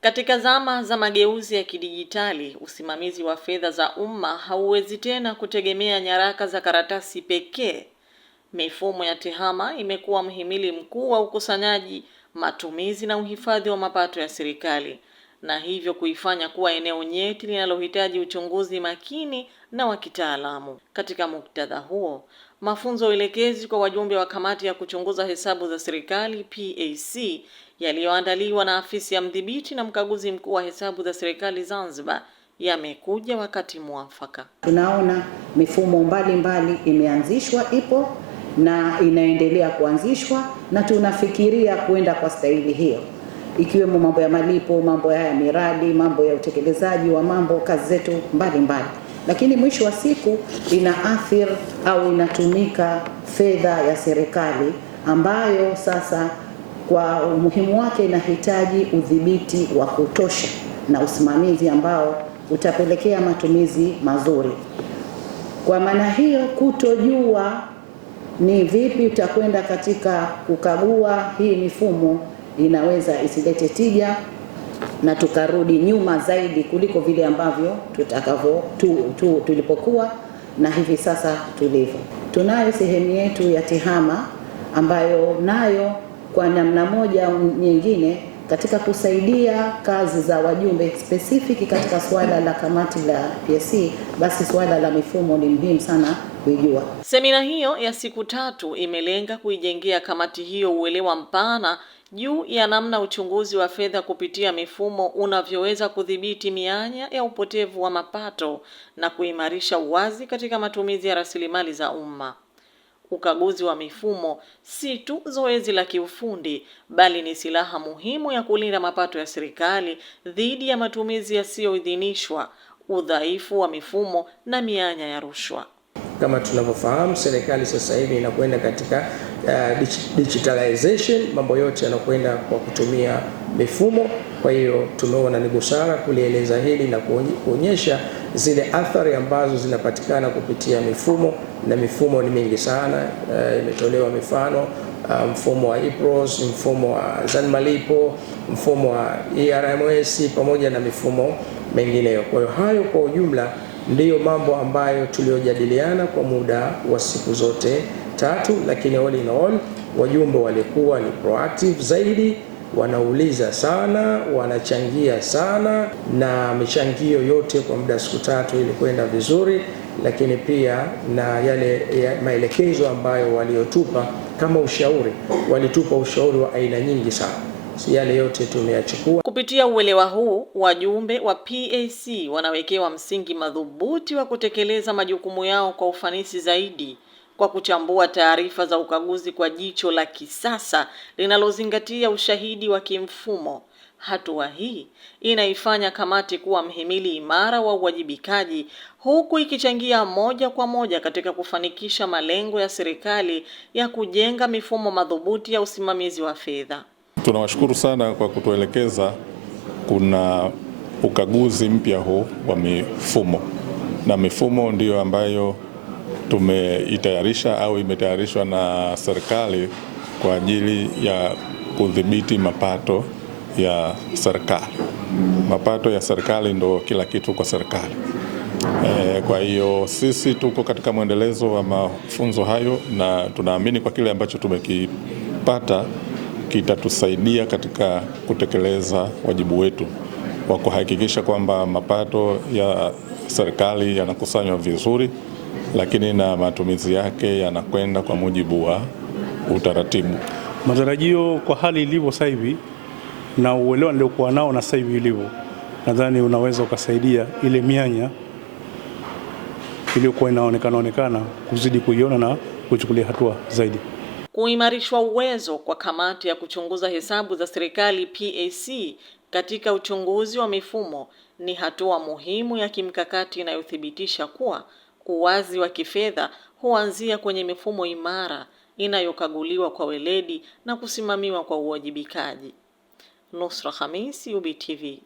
Katika zama za mageuzi ya kidijitali, usimamizi wa fedha za umma hauwezi tena kutegemea nyaraka za karatasi pekee. Mifumo ya TEHAMA imekuwa mhimili mkuu wa ukusanyaji, matumizi na uhifadhi wa mapato ya serikali, na hivyo kuifanya kuwa eneo nyeti linalohitaji uchunguzi makini na wa kitaalamu. Katika muktadha huo, mafunzo elekezi kwa wajumbe wa kamati ya kuchunguza hesabu za serikali PAC yaliyoandaliwa na afisi ya mdhibiti na mkaguzi mkuu wa hesabu za serikali Zanzibar yamekuja wakati mwafaka. Tunaona mifumo mbalimbali imeanzishwa, ipo na inaendelea kuanzishwa, na tunafikiria kuenda kwa staili hiyo, ikiwemo mambo ya malipo, mambo ya miradi, mambo ya utekelezaji wa kazi zetu mbalimbali. Lakini mwisho wa siku inaathiri au inatumika fedha ya serikali ambayo sasa kwa umuhimu wake inahitaji udhibiti wa kutosha na usimamizi ambao utapelekea matumizi mazuri. Kwa maana hiyo, kutojua ni vipi utakwenda katika kukagua hii mifumo inaweza isilete tija na tukarudi nyuma zaidi kuliko vile ambavyo tulipokuwa na hivi sasa tulivyo. Tunayo sehemu yetu ya TEHAMA ambayo nayo kwa namna moja nyingine katika kusaidia kazi za wajumbe specific katika swala la kamati la PAC, basi swala la mifumo ni muhimu sana kujua. Semina hiyo ya siku 3 imelenga kuijengea kamati hiyo uelewa mpana juu ya namna uchunguzi wa fedha kupitia mifumo unavyoweza kudhibiti mianya ya upotevu wa mapato na kuimarisha uwazi katika matumizi ya rasilimali za umma. Ukaguzi wa mifumo si tu zoezi la kiufundi, bali ni silaha muhimu ya kulinda mapato ya serikali dhidi ya matumizi yasiyoidhinishwa, udhaifu wa mifumo na mianya ya rushwa. Kama tunavyofahamu, serikali sasa hivi inakwenda katika digitalization, mambo yote yanakwenda kwa kutumia mifumo. Kwa hiyo tumeona ni busara kulieleza hili na kuonyesha zile athari ambazo zinapatikana kupitia mifumo, na mifumo ni mingi sana. Imetolewa mifano, mfumo wa IPROS, mfumo wa Zanmalipo, mfumo wa ERMS pamoja na mifumo mengineyo. Kwa hiyo hayo kwa ujumla ndiyo mambo ambayo tuliojadiliana kwa muda wa siku zote 3, lakini all in all wajumbe walikuwa ni proactive zaidi, wanauliza sana, wanachangia sana, na michangio yote kwa muda siku 3 ilikwenda vizuri, lakini pia na yale maelekezo ambayo waliotupa kama ushauri, walitupa ushauri wa aina nyingi sana. Yale yote tumeyachukua. Kupitia uelewa huu, wajumbe wa PAC wanawekewa msingi madhubuti wa kutekeleza majukumu yao kwa ufanisi zaidi kwa kuchambua taarifa za ukaguzi kwa jicho la kisasa linalozingatia ushahidi wa kimfumo. Hatua hii inaifanya kamati kuwa mhimili imara wa uwajibikaji, huku ikichangia moja kwa moja katika kufanikisha malengo ya serikali ya kujenga mifumo madhubuti ya usimamizi wa fedha. Tunawashukuru sana kwa kutuelekeza kuna ukaguzi mpya huu wa mifumo, na mifumo ndiyo ambayo tumeitayarisha au imetayarishwa na serikali kwa ajili ya kudhibiti mapato ya serikali. Mapato ya serikali ndo kila kitu kwa serikali. Kwa hiyo sisi tuko katika mwendelezo wa mafunzo hayo, na tunaamini kwa kile ambacho tumekipata kitatusaidia katika kutekeleza wajibu wetu wa kuhakikisha kwamba mapato ya serikali yanakusanywa vizuri, lakini na matumizi yake yanakwenda kwa mujibu wa utaratibu. Matarajio kwa hali ilivyo sasa hivi na uelewa niliokuwa nao na sasa hivi ilivyo, nadhani unaweza ukasaidia ile mianya iliyokuwa inaonekana kuzidi kuiona na kuchukulia hatua zaidi. Kuimarishwa uwezo kwa kamati ya kuchunguza hesabu za serikali PAC katika uchunguzi wa mifumo ni hatua muhimu ya kimkakati inayothibitisha kuwa uwazi wa kifedha huanzia kwenye mifumo imara inayokaguliwa kwa weledi na kusimamiwa kwa uwajibikaji. Nusra Khamisi, UBTV.